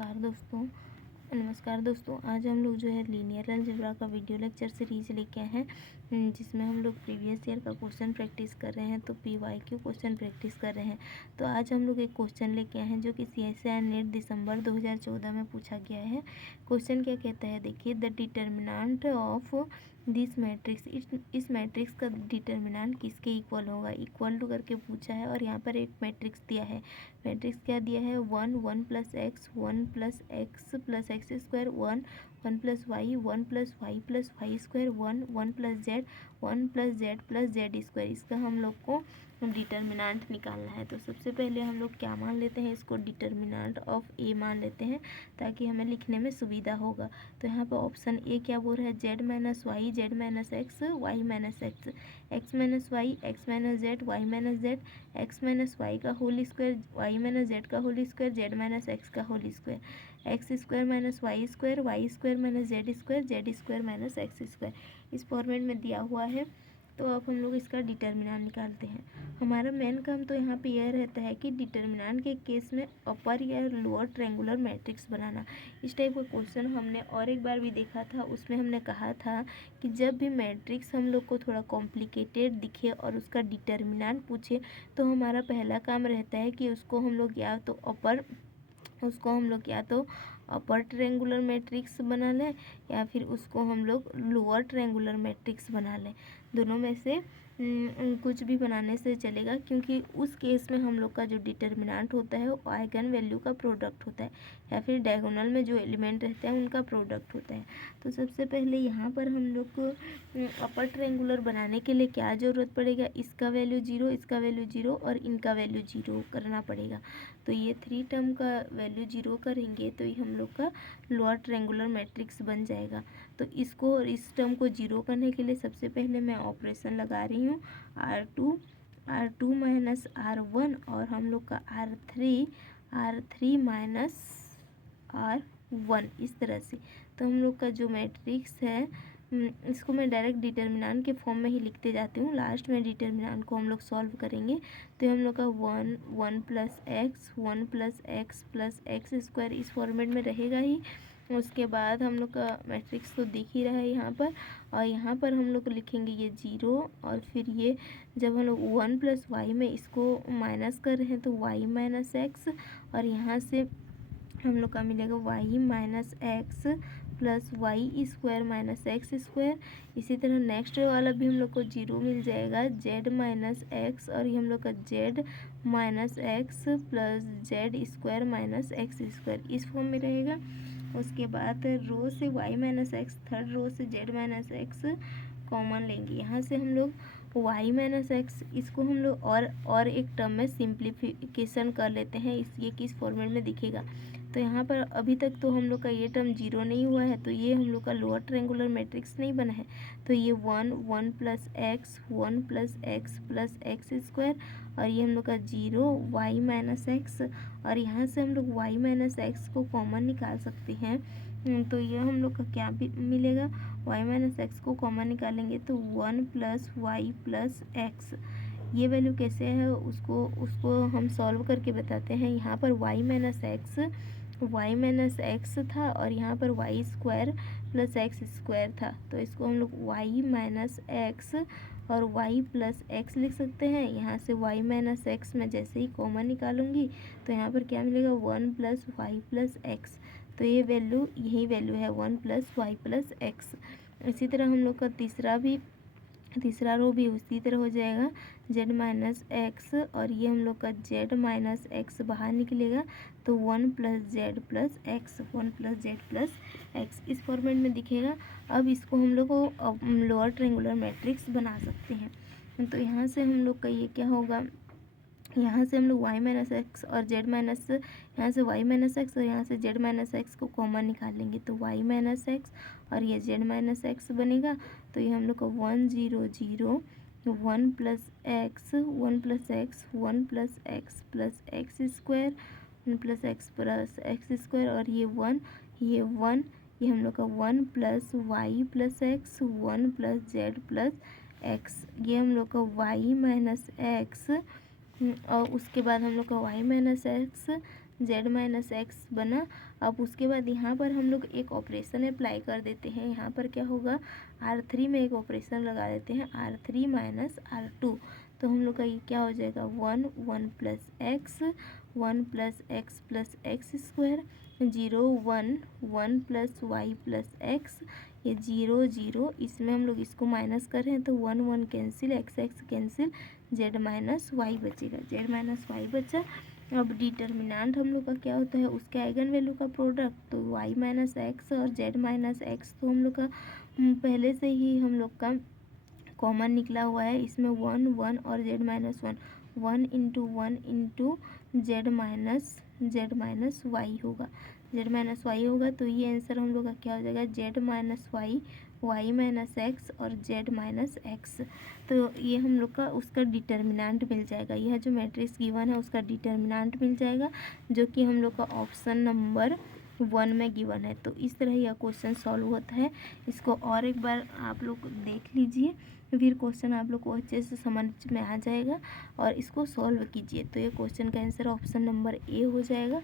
नमस्कार दोस्तों। आज हम लोग जो है लीनियर अलजेब्रा का वीडियो लेक्चर सीरीज लेके आए हैं, जिसमें हम लोग प्रीवियस ईयर का क्वेश्चन प्रैक्टिस कर रहे हैं। तो PYQ क्वेश्चन प्रैक्टिस कर रहे हैं। तो आज हम लोग एक क्वेश्चन लेके आए हैं जो कि CSIR नेट दिसंबर 2014 में पूछा गया है। क्वेश्चन क्या कहता है, देखिए, the determinant of this matrix, इस मैट्रिक्स का डिटर्मिनेंट किसके इक्वल होगा, इक्वल टू करके पूछा है। और यहाँ पर एक मैट्रिक्स दिया है। मैट्रिक्स क्या दिया है, 1 1 + x 1 + x + x², 1 1 + y 1 + y + y², 1 1 + z 1 + z + z²। इसका हम लोग को डिटर्मिनेंट निकालना है। तो सबसे पहले हम लोग क्या मान लेते हैं, इसको डिटर्मिनेंट ऑफ ए मान लेते हैं ताकि हमें लिखने में सुविधा होगा। तो यहाँ पर ऑप्शन ए क्या बोल रहा है, z - y z - x y - x, x - y x - z y - z, x - y का होल स्क्वायर, y - z का होल स्क्वायर, z - x का whole square, x² - y², y² - z², z² - x²। इस format में दिया हुआ है। तो अब हम लोग इसका डिटर्मिनेंट निकालते हैं। हमारा मेन काम तो यहाँ पे यह रहता है कि डिटर्मिनेंट के केस में अपर या लोअर ट्रायंगुलर मैट्रिक्स बनाना। इस टाइप का क्वेश्चन हमने और एक बार भी देखा था। उसमें हमने कहा था कि जब भी मैट्रिक्स हम लोग को थोड़ा कॉम्प्लिकेटेड दिखे और उसका डिटर्मिनेंट पूछे, तो हमारा पहला काम रहता है कि उसको हम लोग या तो अपर ट्रायंगुलर मैट्रिक्स बना लें या फिर उसको हम लोग लोअर ट्रायंगुलर मैट्रिक्स बना लें। दोनों में से कुछ भी बनाने से चलेगा, क्योंकि उस केस में हम लोग का जो डिटर्मिनेंट होता है वो आइगन वैल्यू का प्रोडक्ट होता है या फिर डायगोनल में जो एलिमेंट रहते हैं उनका प्रोडक्ट होता है। तो सबसे पहले यहाँ पर हम लोग को अपर ट्रायंगुलर बनाने के लिए क्या ज़रूरत पड़ेगा, इसका वैल्यू 0, इसका वैल्यू 0 और इनका वैल्यू 0 करना पड़ेगा। तो ये 3 टर्म का वैल्यू 0 करेंगे तो ये हम लोग का लोअर ट्रायंगुलर मैट्रिक्स बन जाएगा। तो इसको और इस टर्म को 0 करने के लिए सबसे पहले मैं ऑपरेशन लगा रही हूँ, R2 - R1 और हम लोग का R3 - R1, इस तरह से। तो हम लोग का जो मैट्रिक्स है, इसको मैं डायरेक्ट डिटर्मिनेंट के फॉर्म में ही लिखते जाती हूँ। लास्ट में डिटर्मिनेंट को हम लोग सॉल्व करेंगे। तो हम लोग का 1 1 + x 1 + x + x² इस फॉर्मेट में रहेगा ही। उसके बाद हम लोग का मैट्रिक्स तो दिख ही रहा है यहाँ पर, और यहाँ पर हम लोग लिखेंगे ये 0। और फिर ये जब हम लोग 1 + y में इसको माइनस कर रहे हैं तो y - x, और यहाँ से हम लोग का मिलेगा y - x + y² - x²। इसी तरह नेक्स्ट वाला भी हम लोग को 0 मिल जाएगा, z - x, और ये हम लोग का z - x + z² - x², इस फॉर्म में रहेगा। उसके बाद रो से y - x, थर्ड रो से z - x कॉमन लेंगे। यहाँ से हम लोग y - x, इसको हम लोग और एक टर्म में सिंप्लीफिकेशन कर लेते हैं। ये किस फॉर्मेट में दिखेगा, तो यहाँ पर अभी तक तो हम लोग का ये टर्म 0 नहीं हुआ है, तो ये हम लोग का लोअर ट्रायंगुलर मैट्रिक्स नहीं बना है। तो ये 1 1 + x 1 + x + x², और ये हम लोग का 0 y - x, और यहाँ से हम लोग y - x को कॉमन निकाल सकते हैं। तो ये हम लोग का क्या भी मिलेगा, y - x को कॉमन निकालेंगे तो 1 + y + x। ये वैल्यू कैसे है उसको हम सॉल्व करके बताते हैं। यहाँ पर y - x था और यहाँ पर y² + x² था। तो इसको हम लोग y - x और y + x लिख सकते हैं। यहाँ से y - x में जैसे ही कॉमन निकालूंगी तो यहाँ पर क्या मिलेगा, 1 + y + x। तो यही वैल्यू है 1 + y + x। इसी तरह हम लोग का तीसरा रो भी उसी तरह हो जाएगा, z - x, और ये हम लोग का z - x बाहर निकलेगा तो 1 + z + x, 1 + z + x इस फॉर्मेट में दिखेगा। अब इसको हम लोग लोअर ट्रायंगुलर मैट्रिक्स बना सकते हैं। तो यहाँ से हम लोग का ये क्या होगा, यहाँ से हम लोग y - x और यहाँ से y - x और यहाँ से z - x को कॉमन निकालेंगे तो y - x और ये z - x बनेगा। तो ये हम लोग का 1 0 0 1 + x 1 + x 1 + x + x², 1 + x + x² और ये 1 ये हम लोग का 1 + y + x 1 + z + x, ये हम लोग का y - x, और उसके बाद हम लोग का y - x Z minus x बना। अब उसके बाद यहाँ पर हम लोग एक ऑपरेशन अप्लाई कर देते हैं। यहाँ पर क्या होगा, R3 में एक ऑपरेशन लगा देते हैं, R3 माइनस R2। तो हम लोग का ये क्या हो जाएगा, 1 plus x, 1 plus x square, 0 1 plus y plus x, ये 0 0, इसमें हम लोग इसको माइनस कर रहे हैं तो 1 cancel, x cancel, z minus y बचेगा, जेड माइनस वाई बचा। अब डिटर्मिनेंट हम लोग का क्या होता है, उसके आइगन वैल्यू का प्रोडक्ट, तो वाई माइनस एक्स और जेड माइनस एक्स तो हम लोग का पहले से ही हम लोग का कॉमन निकला हुआ है। इसमें 1 और z minus 1 into z minus y होगा, जेड माइनस वाई होगा। तो ये आंसर हम लोग का क्या हो जाएगा, z minus y, y minus x और जेड माइनस एक्स। तो ये हम लोग का उसका डिटर्मिनेंट मिल जाएगा। यह जो मैट्रिक्स गिवन है उसका डिटर्मिनेंट मिल जाएगा, जो कि हम लोग का ऑप्शन नंबर 1 में गिवन है। तो इस तरह यह क्वेश्चन सॉल्व होता है। इसको और एक बार आप लोग देख लीजिए, फिर क्वेश्चन आप लोग को अच्छे से समझ में आ जाएगा और इसको सॉल्व कीजिए। तो ये क्वेश्चन का आंसर ऑप्शन नंबर ए हो जाएगा।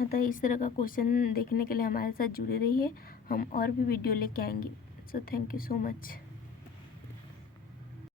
अतः इस तरह का क्वेश्चन देखने के लिए हमारे साथ जुड़े रहिए, हम और भी वीडियो लेके आएंगे। So thank you so much.